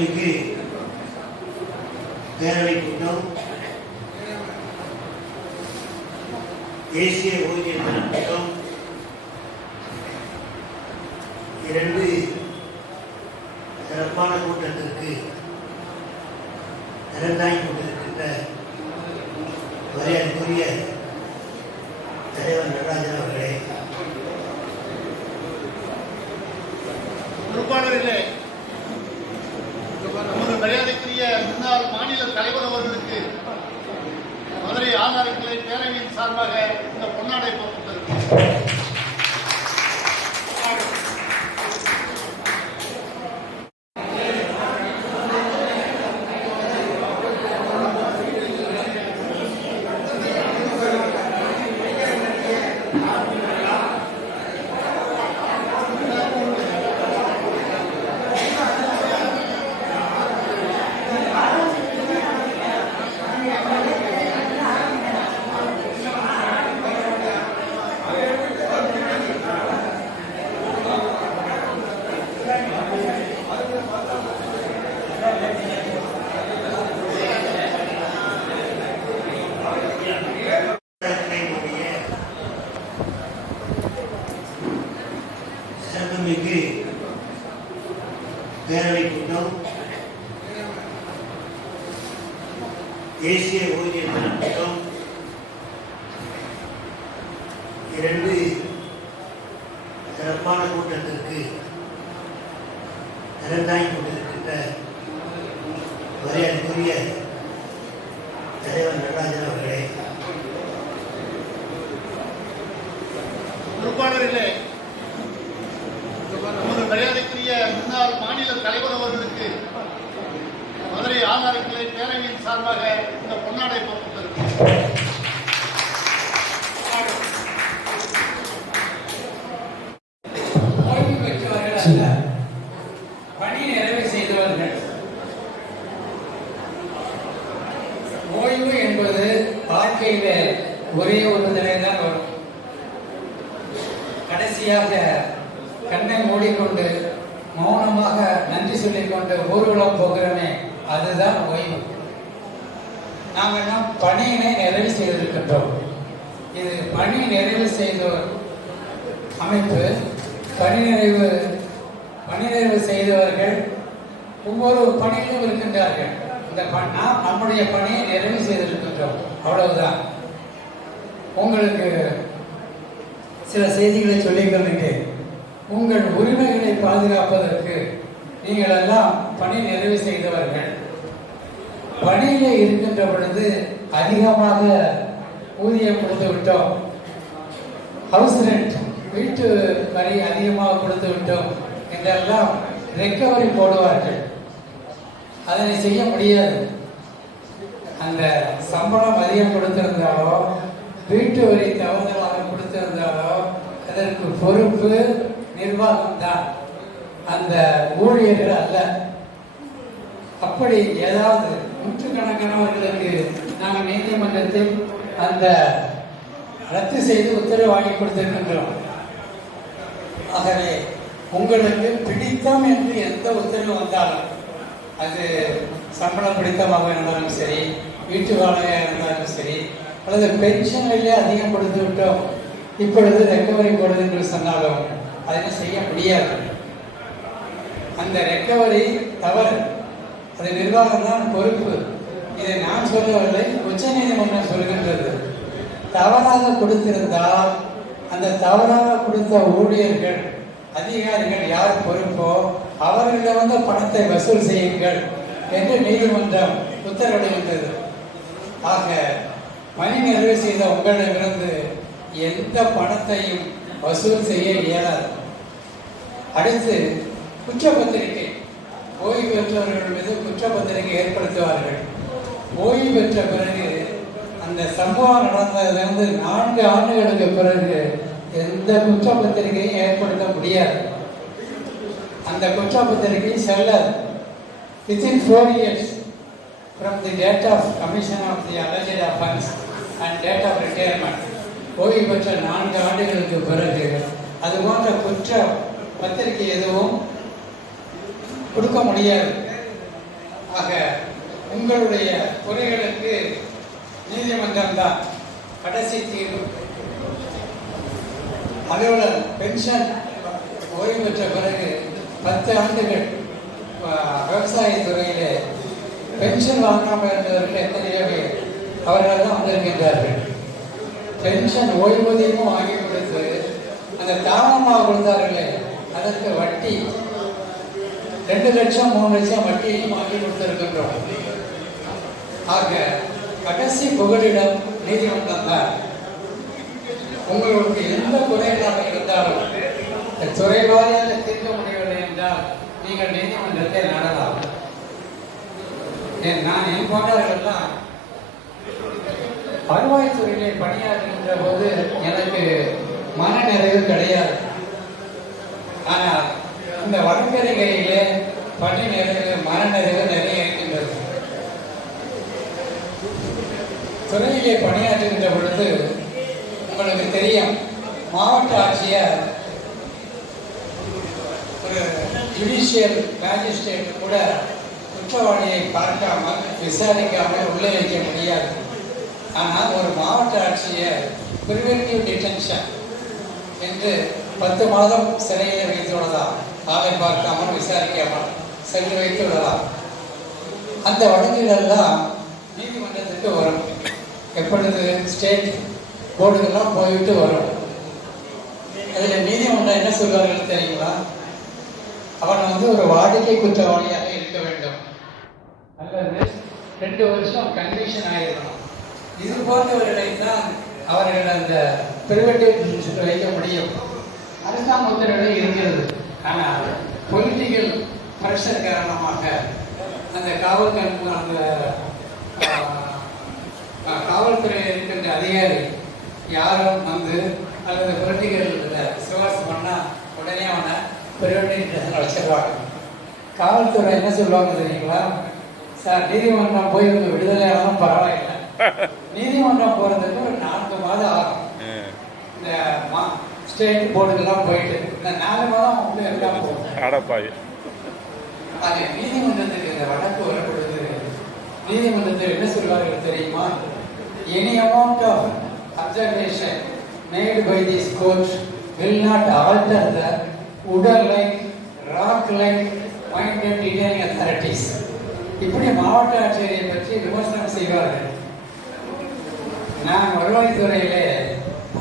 சிறப்புமிகு பேரவை கூட்டம் தேசிய ஓய்வூதியர் தின கூட்டம் 2 சிறப்பான கூட்டத்திற்கு தலைமையாகி கொண்டிருக்கின்ற மரியாதைக்குரிய தலைவர் நடராஜன் அவர்களே, பொறுப்பாளர்களே, நமது மரியாதைக்குரிய முன்னாள் மாநில தலைவர் அவர்களுக்கு மதுரை ஆதாரக்கிளை பேரவையின் சார்பாக இந்த பொன்னாடை போட்டுள்ளது. சிறப்புமிகு பேரவை கூட்டம் தேசிய ஓய்வூதியர் தின கூட்டம் 2 சிறப்பான கூட்டத்திற்கு தலைமையாகி கொண்டிருக்கின்ற மரியாதைக்குரிய தலைவர் நடராஜன் அவர்களே, பொறுப்பாளர்களே, நமது மரியாதைக்குரிய முன்னாள் மாநில தலைவர் அவர்களுக்கு மதுரை ஆதாரக்கிளை பேரவையின் சார்பாக இந்த பொன்னாடை போட்டுள்ளது. ஓய்வு பெற்றவர்கள் அல்ல, பணி நிறைவு செய்தவர்கள். ஓய்வு என்பது வாழ்க்கையில ஒரே ஒரு நிலைதான் வரும். கடைசியாக கண்ணை மூடிக்கொண்டு மௌனமாக நன்றி சொல்லிக்கொண்டு ஊர்வலம் போகிறோமே, அதுதான் ஓய்வு. நாங்கள் எல்லாம் பணியினை நிறைவு செய்திருக்கின்றோம். இது பணி நிறைவு செய்தோர் அமைப்பு. பணி நிறைவு செய்தவர்கள் ஒவ்வொரு பணியிலும் இருக்கின்றார்கள். இந்த நாம் நம்முடைய பணியை நிறைவு செய்திருக்கின்றோம், அவ்வளவுதான். உங்களுக்கு சில செய்திகளை சொல்லிக் கொள்கிறேன். உங்கள் உரிமைகளை பாதுகாப்பதற்கு நீங்கள் எல்லாம் பணி நிறைவு செய்தவர்கள். பணியிலே இருக்கின்ற பொழுது அதிகமாக ஊதியம் கொடுத்து விட்டோம், ஹவுஸ் ரெண்ட் வீட்டு வரி அதிகமாக கொடுத்து விட்டோம் என்றெல்லாம் ரெக்கவரி போடுவார்கள். அதனை செய்ய முடியாது. அந்த சம்பளம் அதிகம் கொடுத்திருந்தாலோ வீட்டு வரி தவறுதலாக கொடுத்திருந்தாலோ அதற்கு பொறுப்பு நிர்வாகம் தான், அந்த ஊழியர்கள் அல்ல. அப்படி ஏதாவது நூற்றுக்கணக்கானவர்களுக்கு நாங்கள் நீதிமன்றத்தில் அந்த ரத்து செய்து உத்தரவு வாங்கி கொடுத்திருக்கின்றோம். ஆகவே உங்களுக்கு பிடித்தம் என்று எந்த உத்தரவு வந்தாலும், அது சம்பளம் பிடித்தமாக இருந்தாலும் சரி, வீட்டு வாடகையாக இருந்தாலும் சரி, அல்லது பென்ஷன்களிலே அதிகம் கொடுத்து விட்டோம் இப்பொழுது ரெக்கவரி போடுது என்று சொன்னாலும் அதனை செய்ய முடியாது. அந்த ரெக்கவரி தவறு, அது நிர்வாகம் தான் பொறுப்பு. இதை நான் சொல்லவில்லை, உச்ச நீதிமன்றம் சொல்கின்றது. தவறாக கொடுத்திருந்தால் அந்த தவறாக கொடுத்த ஊழியர்கள் அதிகாரிகள் யார் பொறுப்போ அவர்களிடம் பணத்தை வசூல் செய்யுங்கள் என்று நீதிமன்றம் உத்தரவிடுகின்றது. ஆக பணி நிறைவு செய்த உங்களிடமிருந்து எந்த பணத்தையும் வசூல் செய்ய இயலாது. அடுத்து குற்றப்பத்திரிகை, ஓய்வு பெற்றவர்கள் மீது குற்றப்பத்திரிகை ஏற்படுத்துவார்கள். ஓய்வு பெற்ற பிறகு அந்த சம்பவம் நடந்ததிலிருந்து 4 ஆண்டுகளுக்கு பிறகு எந்த குற்றப்பத்திரிகையும் ஏற்படுத்த முடியாது. அந்த குற்றப்பத்திரிகை செல்லாது. Within 4 years from the date of commission of the alleged offence and date of retirement, ஓய்வு பெற்ற 4 ஆண்டுகளுக்கு பிறகு அது போன்ற குற்ற பத்திரிகை எதுவும் கொடுக்க முடியாது. ஆக உங்களுடைய குறைகளுக்கு நீதிமன்றம் தான் கடைசி தீர்வு. அதோட பென்ஷன் ஓய்வு பெற்ற பிறகு 10 ஆண்டுகள் விவசாயத்துறையிலே பென்ஷன் வாங்காமல் இருந்தவர்கள் எத்தனையோ பேர் அவர்கள் தான் வந்திருக்கின்றார்கள். பென்ஷன் ஓய்வூதியமும் வாங்கி கொடுத்து அந்த தாமமாக கொடுத்தார்களே அதற்கு வட்டி 2 லட்சம் 3 லட்சம் வட்டியையும் வாங்கி கொடுத்திருக்கின்றோம். ஆக கடைசி புகலிடம் நீதிமன்றம் தான். உங்களுக்கு எந்த குறைகளாக இருந்தாலும் துறை வாரியாக தீர்க்க முடியவில்லை என்றால் நீங்கள் நீதிமன்றத்தை நாடலாம். நான் என் போன்றவர்கள்லாம் வருவாய்த்துறையிலே பணியாற்றுகின்ற போது எனக்கு மன நிறைவு கிடையாது. ஆனால் இந்த வழக்கறிஞரிலே பணி நிறைவு மன நிறைவு நிறைய இருக்கின்றது. துறையிலே பணியாற்றுகின்ற பொழுது உங்களுக்கு தெரியும், மாவட்ட ஆட்சியர் ஒரு ஜுடிஷியல் மேஜிஸ்ட்ரேட் கூட குற்றவாளியை பார்க்காமல் விசாரிக்காமல் உள்ளே வைக்க முடியாது. ஆனால் ஒரு மாவட்ட ஆட்சியர் பிரிவென்டிவ் டிடென்ஷன் என்று 10 மாதம் சிறையில் வைத்து விடலாம். ஆளை பார்க்காமல் விசாரிக்காமல் சென்று வைத்து விடலாம். அந்த வழக்குகளெல்லாம் நீதிமன்றத்துக்கு வரும். எப்பொழுது ஸ்டேட் போர்டுகள்லாம் போய்விட்டு வரும். அதில் நீதிமன்றம் என்ன சொல்வார்கள் தெரியுங்களா? அவன் ஒரு வாடிக்கை குற்றவாளியாக இருக்க வேண்டும் அல்லது 2 வருஷம் கன்விக்ஷன் ஆகிருக்கணும். இது போன்றவர்களை தான் அவர்கள் அந்த பிரிவென்டிவ் வைக்க முடியும். அரசாங்க உத்தரவு இருக்கிறது. ஆனால் பொலிட்டிக்கல் ப்ரெஷர் காரணமாக அந்த காவல்துறையில் இருக்கின்ற அதிகாரி யாரும் அல்லது பொலிட்டிக்கல் சிவாஸ் பண்ணால் உடனே அவனை பிரிவென்டிவ் வச்சிருவாங்க. காவல்துறை என்ன சொல்லுவாங்க தெரியுங்களா? சார், நீதிமன்றம் போய் விடுதலை ஆனாலும் பரவாயில்லை, நீதிமன்றம் போகிறதுக்கு ஒரு 4 மாதம் ஆகும். இந்த ஸ்டேட் போர்டுக்கெல்லாம் போயிட்டு இந்த 4 மாதம் உள்ளே இருக்காம போகும். அது நீதிமன்றத்துக்கு இந்த வழக்கு வரப்படுது. நீதிமன்றத்தில் என்ன சொல்வார்கள் தெரியுமா? Any amount of observation made by this court will not alter the உடல்-லைக், rock like mind and detaining authorities. இப்படி மாவட்ட ஆட்சியரை பற்றி விமர்சனம் செய்வார்கள். நான் வருவாய்த்துறையிலே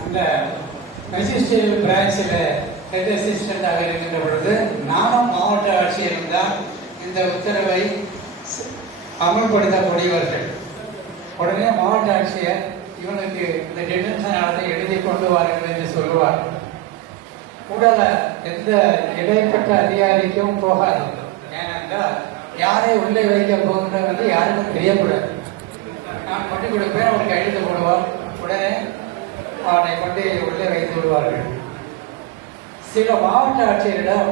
அந்த மெஜிஸ்ட்ரேட் பிரான்ச்சில் ஹெட் அசிஸ்டண்டாக இருக்கின்ற பொழுது நானும் மாவட்ட ஆட்சியரும் தான் இந்த உத்தரவை அமல்படுத்தக்கூடியவர்கள். உடனே மாவட்ட ஆட்சியர் இவனுக்கு இந்த டிடென்ஷன் ஆனதை எழுதி கொண்டு வாருங்கள் என்று சொல்லுவார். உடல எந்த இடைப்பட்ட அதிகாரிக்கும் போகாது. ஏனென்றால் யாரை உள்ளே வைக்க போகின்றது யாருக்கும் தெரியக்கூடாது. நான் கொண்டு கொடுப்பேன், அவருக்கு கையெழுத்து போடுவார். உடனே அவனை கொண்டு உள்ளே வைத்து விடுவார்கள். சில மாவட்ட ஆட்சியரிடம்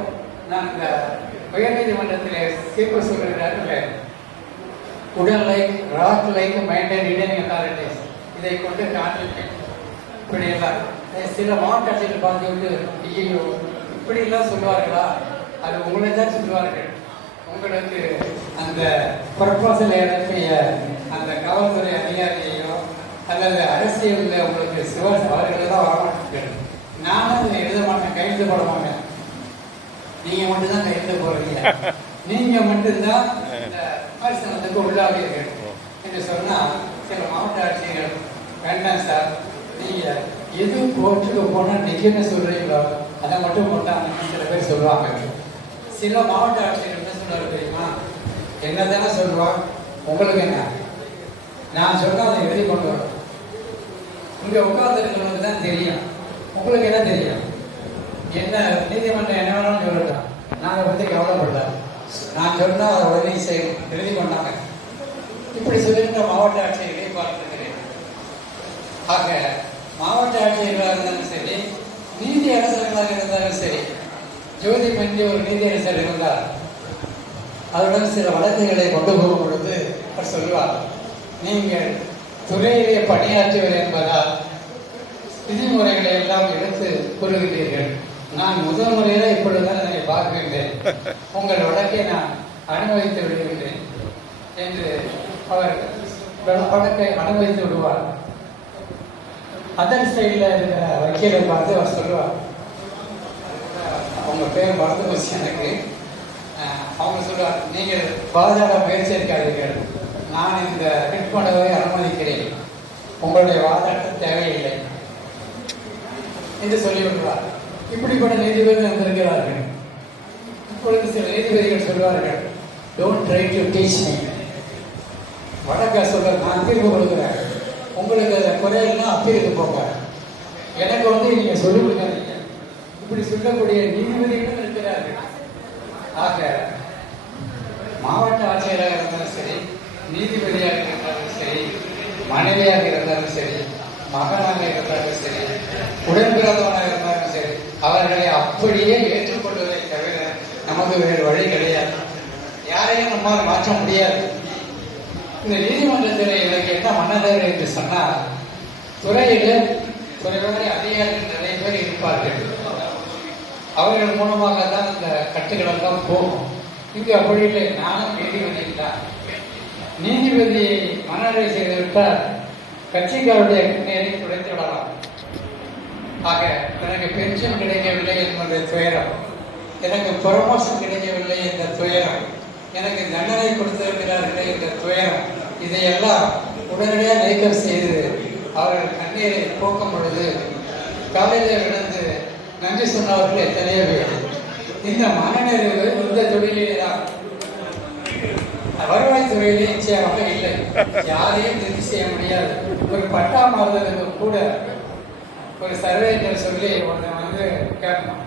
நான் இந்த உயர்நீதிமன்றத்திலே தீர்ப்பு சொல்கிறார்கள், உடல்-லைக், rock like mind and detaining authorities இதை கொண்டு காண்பிப்பேன். இப்படியெல்லாம் சில மாவட்ட ஆட்சியர்கள் பார்த்துவிட்டு ஐயோ இப்படியெல்லாம் சொல்லுவார்களா? அது உங்களை தான் சொல்லுவார்கள். உங்களுக்கு அந்த ப்ரொபோசல் அனுப்பிய அந்த காவல்துறை அதிகாரியையோ அல்லது அரசியலில் உங்களுக்கு சிவாஸ் அவர்களை தான் வரமாட்டேன். நானும் அதை எழுத மாட்டேன், கையெழுத்து போட மாட்டேன். நீங்கள் மட்டும்தான் கையெழுத்து போடுறீங்க, நீங்கள் மட்டும்தான் இந்த விமர்சனத்துக்கு உள்ளாவீர்கள் என்று சொன்னால் சில மாவட்ட ஆட்சியர்கள் வேண்டாம் சார், நீங்கள் எது கோர்ட்டுக்கு போனால் நிற்கன்னு சொல்கிறீங்களோ அதை மட்டும் போட்டாங்கன்னு சில பேர் சொல்லுவாங்க. சில மாவட்ட ஆட்சியர்கள் என்ன சொல்லுவார் தெரியுமா? என்ன தானே சொல்லுவான், உங்களுக்கு என்ன, நான் சொன்னால் அதை எழுதி கொண்டு வரும். இங்கே உட்கார்ந்துருக்கிறவங்களுக்கு தான் தெரியும், உங்களுக்கு என்ன தெரியும்? என்ன நீதிமன்றம் என்ன வேணாலும் சொல்லலாம், நான் அதை பற்றி கவலைப்படல, நான் சொன்னால் அதை உடனே செய்யணும், எழுதி கொண்டாங்க. இப்படி சொல்லியிருந்த மாவட்ட ஆட்சியர்களை பார்த்துருக்கிறேன். ஆக மாவட்ட ஆட்சியர்களாக இருந்தாலும் சரி, நீதி அரசர்களாக இருந்தாலும் சரி, ஜோதி மண்டி ஒரு நீதியரசர் இருந்தார். அவருடன் சில வழக்குகளை கொண்டு போகும் பொழுது அவர் சொல்லுவார், நீங்கள் துறையிலே பணியாற்றுவர் என்பதால் விதிமுறைகளை எல்லாம் எடுத்து கூறுகிறீர்கள். நான் முதல் முறையில் இப்பொழுதுதான் அதை பார்க்கின்றேன். உங்கள் வழக்கை நான் அனுமதித்து விடுகின்றேன். என்று அவர் வழக்கை அனுமதித்து விடுவார். அதர் சைடில் இருக்கிற வக்கீலை பார்த்து அவர் சொல்லுவார், அவங்க பேர் மறந்து போச்சு எனக்கு. அவங்க சொல்லுவார், நீங்கள் வாதாட முயற்சி இருக்காதீர்கள், நான் இந்த ரிட் பண்ணவே அனுமதிக்கிறேன், உங்களுடைய வாதாட்டம் தேவையில்லை என்று சொல்லிவிடுவார். இப்படிப்பட்ட நீதிபதிகள் வந்திருக்கிறார்கள். இப்பொழுது சில நீதிபதிகள் சொல்வார்கள், don't try to teach me. வழக்க சொல்ற, நான் தீர்ப்பு கொடுக்குறேன், உங்களுக்கு அதை குறையெல்லாம் அப்பீலுக்கு போங்க, எனக்கு வந்து நீங்கள் சொல்லிக் கொடுக்காதீங்க. இப்படி சொல்லக்கூடிய நீதிபதிகளும் இருக்கிறார்கள். ஆக மாவட்ட ஆட்சியராக இருந்தாலும் சரி, நீதிபதியாக இருந்தாலும் சரி, மனைவியாக இருந்தாலும் சரி, மகனாக இருந்தாலும் சரி, உடன்பிறந்தவனாக இருந்தாலும் சரி, அவர்களை அப்படியே ஏற்றுக்கொள்வதை தவிர நமக்கு வேறு வழி கிடையாது. யாரையும் நம்மால் மாற்ற முடியாது. இந்த நீதிமன்றத்தில் எனக்கு என்ன மனதேறு என்று சொன்னால், துறையில் துறைவரை அதிகாரிகள் நிறைய பேர் இருப்பார்கள். அவர்கள் மூலமாக தான் இந்த கட்டுகளெல்லாம் போகும். இங்கு அப்படி இல்லை. நானும் நீதிபதி தான். நீதிபதி மனநிலை செய்துவிட்டால் கட்சிக்காருடைய கண்ணீரை துடைத்து விடலாம். ஆக எனக்கு பென்ஷன் கிடைக்கவில்லை என்னுடைய துயரம், எனக்கு ப்ரமோஷன் கிடைக்கவில்லை என்ற துயரம், எனக்கு தண்டனை கொடுத்திருக்கிறார்களே என்ற துயரம், இதையெல்லாம் உடனடியாக நீக்கம் செய்து அவர்கள் கண்ணீரை போக்கும் பொழுது காலையில் விழுந்து நன்றி சொன்னவர்கள் எத்தனையோ பேர். இந்த மனநிறைவு இந்த தொழிலே தான். வருவாய்த்துறையிலே நிச்சயமாக இல்லை. யாரையும் திருப்தி செய்ய முடியாது. ஒரு பட்டா மாறுதலுக்கு கூட ஒரு சர்வேட்டர் சொல்லி ஒன்று வந்து கேட்கணும்,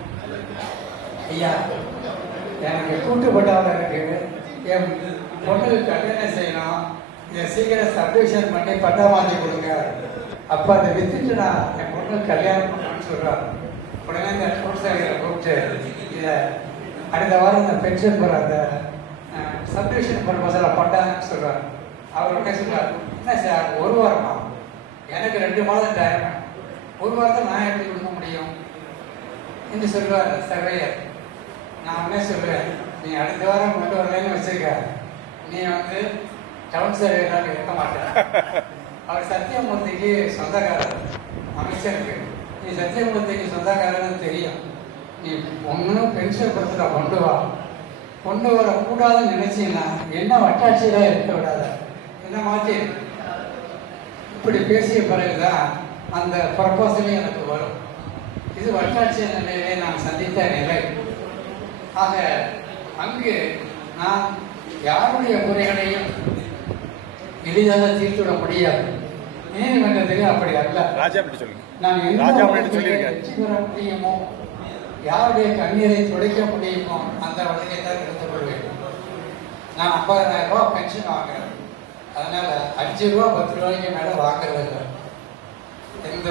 ஐயா எனக்கு கூட்டு பட்டாவில் இருக்கு, என் பொண்ணுக்கு கல்யாணம் செய்யணும், இதை சீக்கிரம் சப்டிவிஷன் பண்ணி பட்டா மாற்றி கொடுங்க. அப்போ அதை வித்துட்டு நான் என் பொண்ணுக்கு கல்யாணம் பண்ணணும்னு சொல்கிறார். உடனே இந்த கூட்டுசாரிகளை கூப்பிட்டு இதை அடுத்த வாரம் இந்த பென்ஷன் போகிற அந்த சப்டிவிஷன் ப்ரொபோசலை பண்ணாங்கன்னு சொல்கிறார். அவர் உடனே சொல்கிறார், என்ன சார் ஒரு வாரமா? எனக்கு 2 மாதம் டைம், ஒரு வாரத்தை நான் எப்படி கொடுக்க முடியும் என்று சொல்லுவார் சர்வேயர். நான் உடனே சொல்லுவேன், நீ அடுத்த வாரம் கொண்டு வரலன்னு வச்சுருக்க, நீ வந்து டவுன் சர்வேயராக இருக்க மாட்டேன். அவர் சத்தியமூர்த்திக்கு சொந்தக்காரர், அமைச்சருக்கு. நீ சத்தியமூர்த்திக்கு சொந்தக்காரன்னு தெரியும், நீ ஒன்றும் பென்ஷன் கொடுத்துட்டா கொண்டு வா. கொண்டு வரக்கூடாதுன்னு நினைச்சீங்கன்னா என்ன வட்டாட்சியராக இருக்க விடாத, என்ன மாற்றி. இப்படி பேசிய பிறகுதான் அந்த ப்ரப்போசலே எனக்கு வரும். இது வட்டாட்சியர் நிலையிலே நான் சந்தித்த நிலை. ஆக அங்கு நான் யாருடைய குறைகளையும் எளிதாக தீர்த்துவிட முடியாது. நீதிமன்றத்திலே அப்படி அல்ல. நான் எந்த வெற்றி பெற முடியுமோ, யாருடைய கண்ணீரை துடைக்க முடியுமோ அந்த வழக்கை தான் எடுத்துக் கொள்வேன். நான் 50,000 ரூபாய் பென்ஷன் வாங்குறேன், அதனால 5 ரூபா 10 ரூபாய்க்கு மேலே வாங்குறது இல்லை. எந்த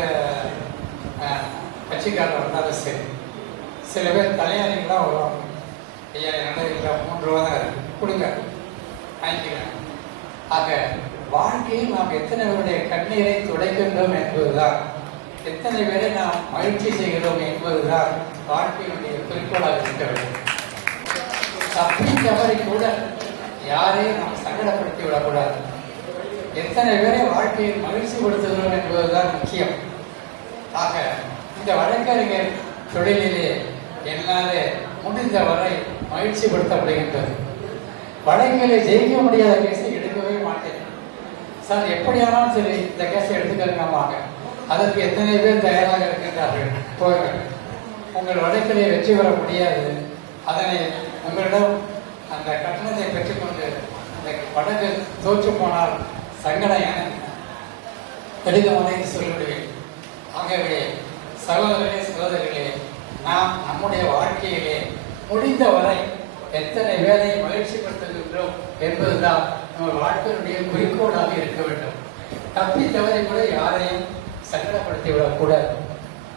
கட்சிக்காரர் வந்தாலும் சரி. சில பேர் தலையாரிகளாக வருவாங்க, ஐயா என்னோட இல்லை 3 ரூபா தான் இருக்கு, கொடுங்க வாங்கிக்கிறேன். ஆக வாழ்க்கையில் நாம் எத்தனை பேருடைய கண்ணீரை துடைக்கின்றோம் என்பதுதான், எத்தனை பேரை நாம் மகிழ்ச்சி செய்கிறோம் என்பதுதான் வாழ்க்கையினுடைய குறிக்கோளாக இருக்க வேண்டும். தப்பி தவறி கூட யாரையும் நாம் சங்கடப்படுத்தி விடக்கூடாது. எத்தனை பேரை வாழ்க்கையில் மகிழ்ச்சிப்படுத்துகிறோம் என்பதுதான் முக்கியம். ஆக இந்த வழக்கறிஞர் தொழிலிலே என்னாலே முடிந்தவரை மகிழ்ச்சிப்படுத்தப்படுகின்றது. வழக்கிலே ஜெயிக்க முடியாத கேஸை எடுக்கவே மாட்டேன். சார் எப்படியானாலும் சரி இந்த கேஸை எடுத்துக்கலாமாங்க, அதற்கு எத்தனை பேர் தயாராக இருக்கின்றார்கள், போங்க. உங்கள் வழக்கிலே வெற்றி பெற முடியாது, அதனை உங்களிடம் அந்த கட்டணத்தை பெற்றுக்கொண்டு அந்த வழக்கு தோற்று போனால் சங்கடம் என எடுக்க மாட்டேன்னு சொல்லிவிடுவேன். ஆகவே சகோதரர்களே சகோதரிகளே, நாம் நம்முடைய வாழ்க்கையிலே முடிந்தவரை எத்தனை பேரை மகிழ்ச்சிப்படுத்துகின்றோம் என்பதுதான் நம்ம வாழ்க்கையினுடைய குறிக்கோளாக இருக்க வேண்டும். தப்பி தவறி கூட யாரையும் சங்கடப்படுத்தி விடக்கூடாது.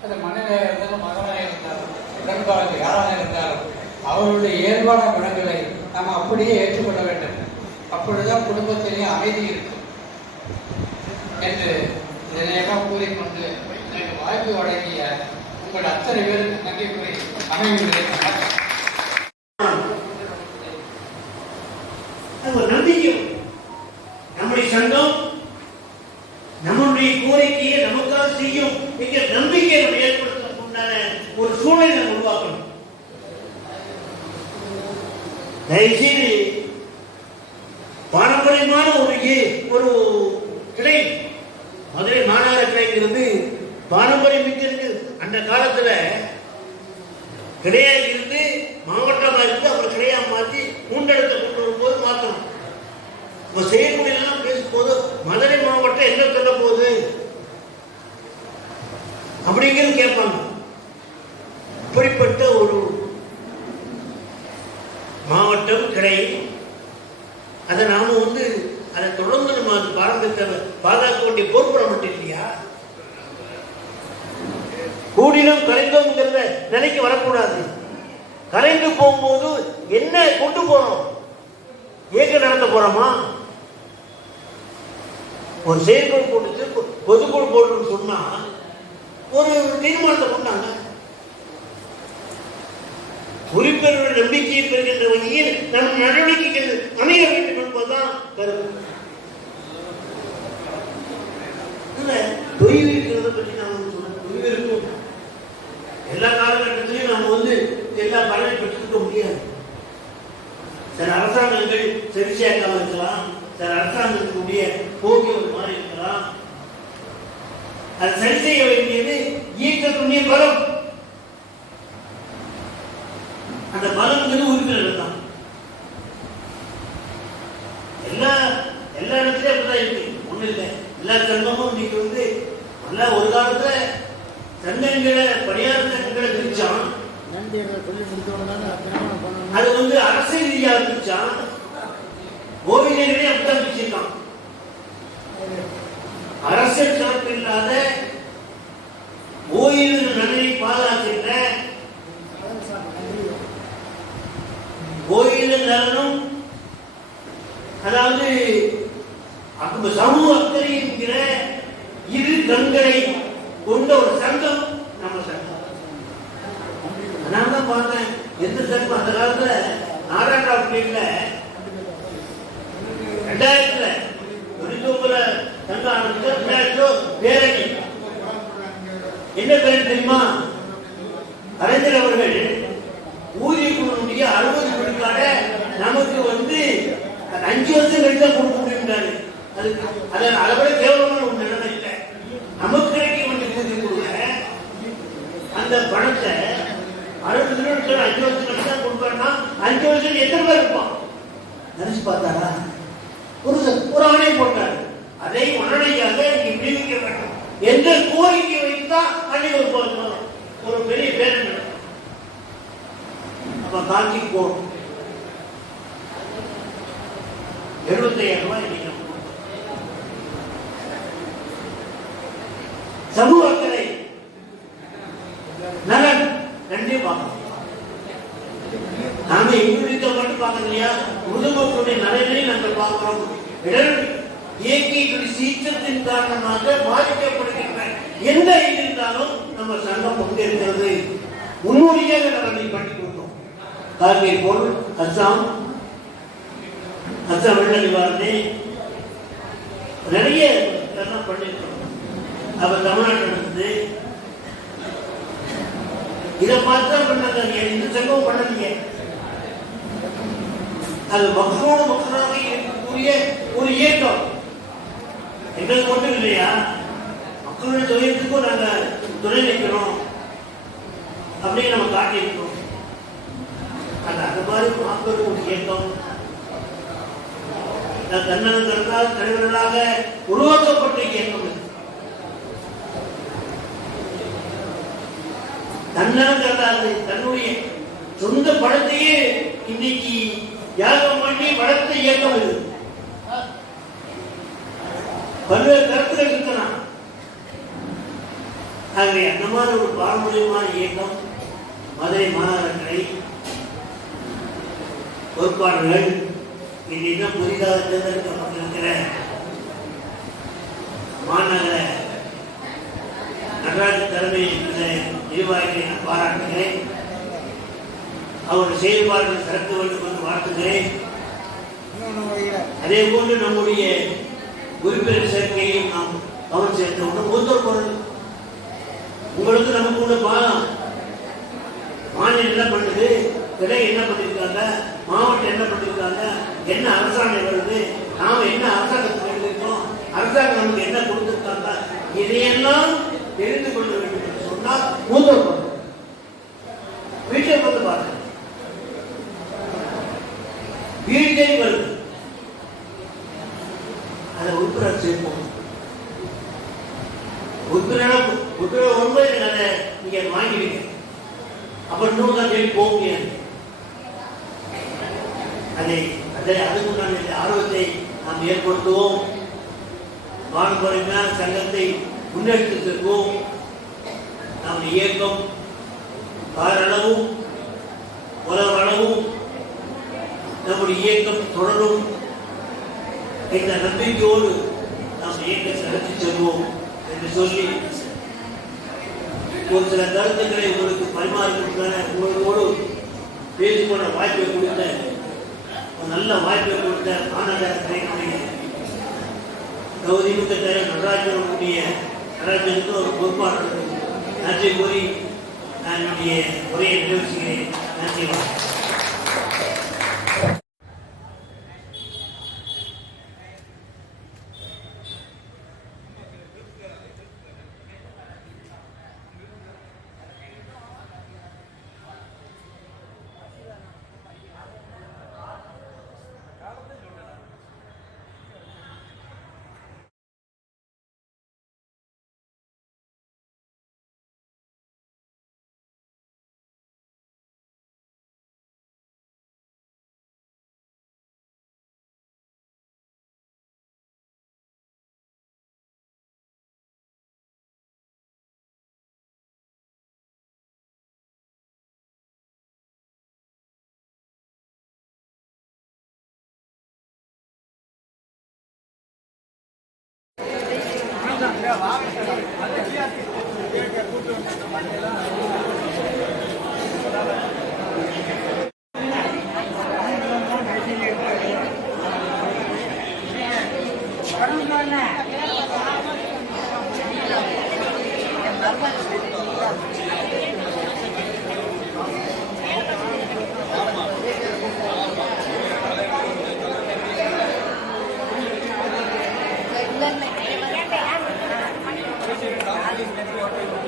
அது மனைவியாக இருந்தாலும், மகனாக இருந்தாலும், உடன்பாடு யாராக இருந்தாலும் அவர்களுடைய இயல்பான குணங்களை நாம் அப்படியே ஏற்றுக்கொள்ள வேண்டும். அப்பொழுதுதான் குடும்பத்திலேயே அமைதி இருக்கும் என்று இதனையெல்லாம் கூறிக்கொண்டு எனக்கு வாய்ப்பு வழங்கிய உங்கள் அத்தனை பேருக்கு நன்றி கூறி அமைகிறேன். அது ஒரு நம்பிக்கை. சூழலை நம்ம உருவாக்கணும். தயவுசெய்து பாரம்பரியமான ஒரு கிளை, மதுரை மாநகர கிளைங்கிறது பாரம்பரியம் மிக்க இருக்கு. அந்த காலத்துல கிடையாது இருந்து மாவட்டமா இருந்து அப்புறம் கிளையா மாற்றி மூன்றெடுத்து கொண்டு வரும்போது மாற்றணும். நம்ம செயல்முறையெல்லாம் பேசும்போது மதுரை மாவட்டம் என்ன சொல்ல போகுது அப்படிங்கிறது கேட்பாங்க. அப்படிப்பட்ட ஒரு மாவட்டம் கிளை, அதை நாம அதை தொடர்ந்து நம்ம பாரம்பரியத்தை பாதுகாக்க வேண்டிய பொறுப்பு நம்மகிட்ட இல்லையா? கூடினும் கரைந்தோம்ங்கிறத நிலைக்கு வரக்கூடாது. கரைந்து போகும்போது என்ன கொண்டு போறோம்? இயக்கம் நடத்த போறோமா? ஒரு செயற்குழு போட்டு பொதுக்குழு போட்டு சொன்னா ஒரு தீர்மானத்தை கொண்டாங்க. உறுப்பினர்கள் நம்பிக்கையை பெறுகின்ற வழியில் நம் நடவடிக்கைகள் அமைய வேண்டும் என்பதுதான் கருத்து. தொய்வு இருக்கிறத பற்றி நாம் தொய்வு இருக்கும். எல்லா காலகட்டத்திலையும் நம்ம எல்லா பலனை பெற்றிருக்க முடியாது. சில அரசாங்கங்கள் சரி சேர்க்காம இருக்கலாம், சில அரசாங்கத்தினுடைய போக்கி ஒரு மாதிரி இருக்கலாம். அது சரி செய்ய வேண்டியது இயக்கத்துடைய பலம். அந்த பலம் உறுப்பினர்கள் தான். எல்லா இடத்துலயும் அப்படிதான் இருக்கு. ஒண்ணு இல்லை, எல்லா சங்கமும் இன்னைக்கு நல்லா ஒரு காலத்துல சங்கங்களை பணியாளர் சங்கங்களை பிரிச்சான். அது அரசியல் ரீதியாக பிரிச்சான். ஓவியர்களே அப்படிதான் பிரிச்சிருக்கான். அரசியல் சிறப்பு இல்லாத ஓய்வு நலனை பாதுகாக்கின்ற ஓய்வு நலனும், அதாவது சமூக அக்கறை என்கிற இரு கண்களை கொண்ட ஒரு சங்கம் நம்ம சங்கம். நான் தான் பார்த்தேன் எந்த சங்கம் அந்த காலத்துல நாராயணராவ்ல 2000 தொண்ணூத்தி சங்கம் ஆரம்பிச்சு 2000 பேரணி. என்ன பேரணி தெரியுமா? கலைஞர் அவர்கள் ஊதிய குழுவுடைய 60 விழுக்காட நமக்கு 5 வருஷம் கழிச்சா கொடுக்க முடியும்னாரு. அதை விட கேவலமான ஒரு நிலைமை இல்லை. நமக்கு கிடைக்க வேண்டிய ஊதிய குழுல அந்த பணத்தை 60 வருஷம் 5 வருஷம் கழிச்சா கொடுப்பாருன்னா 5 வருஷம் எத்தனை பேர் இருப்பான் நினைச்சு பார்த்தாரா? ஒரு ஆணை போட்டாரு. அதை உடனடியாக விடுவிக்க வேண்டும் என்ற கோரிக்கை வைத்துதான் அன்னைக்கு ஒரு பெரிய பேர் நம்ம காஞ்சிக்கு போகணும். 75,000 ரூபாய் நீங்க சமூக அக்கறை நலன் ரெண்டே பார்க்கணும். நாம எங்களுக்கு மட்டும் பார்க்கணும் இல்லையா? பொதுமக்களுடைய நலனை நாங்கள் பார்க்கிறோம். இயற்கையுடைய சீற்றத்தின் காரணமாக பாதிக்கப்படுகின்ற எந்த இருந்தாலும் நம்ம சங்கம் பங்கேற்கிறது. முன்னோடியாக நலனை பண்ணி கொடுத்தோம். கார்கே போல் அஸ்ஸாம் வெள்ள நிவாரணை நிறைய பண்ணிருக்கோம். அவர் தமிழ்நாட்டில் இருந்து இதை பார்த்து பண்ணாங்க. இந்த சங்கம் பண்ணலீங்க. அது மக்களாக இருக்கக்கூடிய ஒரு இயக்கம். எங்களுக்கு மட்டும் இல்லையா, மக்களுடைய தொழிலுக்கும் நாங்க துணை வைக்கிறோம் அப்படின்னு நம்ம காட்டியிருக்கோம். அந்த மாதிரி மக்களுக்கு ஒரு இயக்கம் தன்னலத்திற்காக தலைவர்களாக உருவாக்கப்பட்ட இயக்கம். தன்னலம் கருதாது தன்னுடைய சொந்த படத்தையே இன்னைக்கு யாகம் பண்ணி வளர்த்த இயக்கம் இது. பல்வேறு கருத்துக்கள் இருக்கலாம். ஆகவே அந்த மாதிரி ஒரு பாரம்பரியமான இயக்கம் மதுரை மாநகர கிளை பொறுப்பாளர்கள் இன்னும் புதிதாக தேர்ந்தெடுக்கப்பட்டிருக்கிற மாநகர நடராஜ தலைமையில் நிர்வாகிகளை நான் பாராட்டுகிறேன். அவருடைய செயல்பாடுகள் சிறக்க வேண்டும் என்று வாழ்த்துகிறேன். அதே போன்று நம்முடைய உறுப்பினர் சேர்க்கையும் நாம் கவனம் செலுத்த வேண்டும். ஒவ்வொரு பொருள் உங்களுக்கு நமக்கு உள்ள பாலம் மாநிலம் என்ன பண்ணுது, கிளை என்ன பண்ணிருக்காங்க, மாவட்டம் என்ன பண்ணிருக்காங்க, என்ன அரசாணை வருது, நாம என்ன அரசாங்கத்துக்கு எழுதிருக்கோம், அரசாங்கம் நமக்கு என்ன கொடுத்திருக்காங்க, இதையெல்லாம் தெரிந்து கொள்ள வேண்டும் என்று சொன்னால் மூத்தோர் வீட்டை வந்து பாருங்க. வீடே வருது, அதை உறுப்பினர் சேர்ப்போம். உறுப்பினர் ஒன்பது அதை நீங்க வாங்கிடுங்க. அப்ப இன்னும் தான் தேடி போக முடியாது. அதுக்குண்டான ஆர்வத்தை நாம் ஏற்படுத்துவோம். வான்புறைமையான சங்கத்தை முன்னெடுத்து செல்வோம். நாம் இயக்கம் காரணமும் உலகளவும் நம்முடைய இயக்கம் தொடரும் இந்த நம்பிக்கையோடு நாம் இயக்கத்தை நடத்தி செல்வோம் என்று சொல்லி ஒரு சில கருத்துக்களை உங்களுக்கு பரிமாறுவதற்கான உங்களோடு பேசிக்கொண்ட வாய்ப்பை கொடுத்த ஒரு நல்ல வாய்ப்பை கொடுத்த மாநகர கௌதிமிக்க தலைவர் நடராஜனுக்கு ஒரு பொறுப்பாளர்கள் நன்றி கூறி நான் என்னுடைய உரையை நிறைவு செய்கிறேன். நன்றி.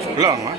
உள்ளாங்கம்மா.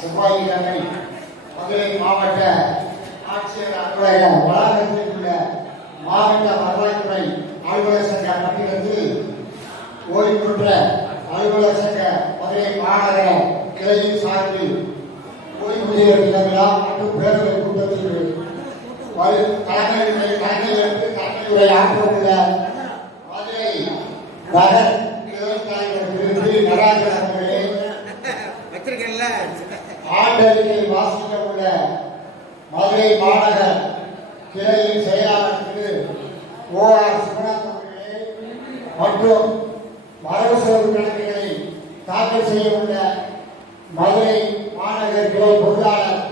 செவ்வாய்க்கிழமை மதுரை மாவட்ட ஆட்சியர் அலுவலக வளாகத்தில் உள்ள மாவட்ட வருவாய்த்துறை அலுவலர் சங்க கட்டிடத்தில் ஓய்வு பெற்ற அலுவலர் சங்க மதுரை மாநகர கிளையின் சார்பில் ஓய்வூதியர் தின விழா மற்றும் பேரவை கூட்டத்தில் தலைமையுரை ஆற்றவுள்ள மதுரை நகர் தலைவர் திரு நடராஜன் அவர்களே, ஆண்டறிக்கை வாசிக்க உள்ள மதுரை மாநகர் கிளையின் செயலாளர் திரு ஓஆர் சிவநாத் அவர்களே மற்றும் வரவு செலவு கணக்குகளை தாக்கல் செய்ய உள்ள மதுரை மாநகர் கிளை பொருளாளர்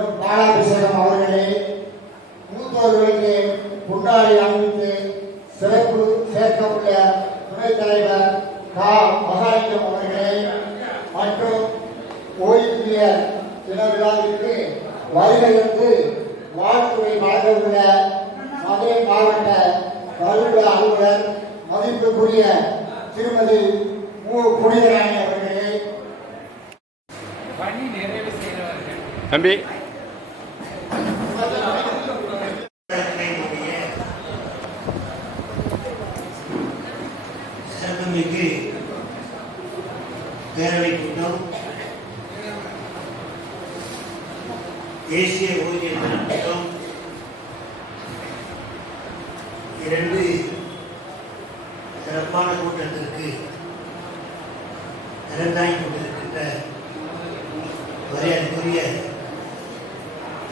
எம் பாலாபிஷேகம் அவர்களே, மூத்தோர்களுக்கு பொன்னாடை அணிவித்து சிறப்பு சேர்க்க உள்ள துணைத் தலைவர் கா மகாலிங்கம் அவர்களே மற்றும் ஓய்வூதிய தின விழாவிற்கு வருகையிருந்து வாழ்த்துறை வழங்க உள்ள மதுரை மாவட்ட கருவூல அலுவலர் மதிப்புக்குரிய திருமதி மு புனிதராணி அவர்களே, பணி நிறைவு செய்தவர்கள் தம்பி சிறப்புமிகு பேரவை கூட்டம் தேசிய ஓய்வு தின கூட்டம் 2 சிறப்பான கூட்டத்திற்கு திறந்தாய் கொண்டிருக்கின்ற மரியாதைக்குரிய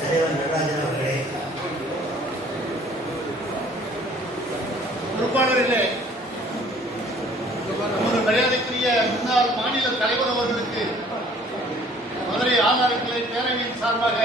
தலைவர் நடராஜன் அவர்களே, பொறுப்பாளர்களே, நமது மரியாதைக்குரிய முன்னாள் மாநில தலைவர் அவர்களுக்கு மதுரை ஆதார கிளை பேரவையின் சார்பாக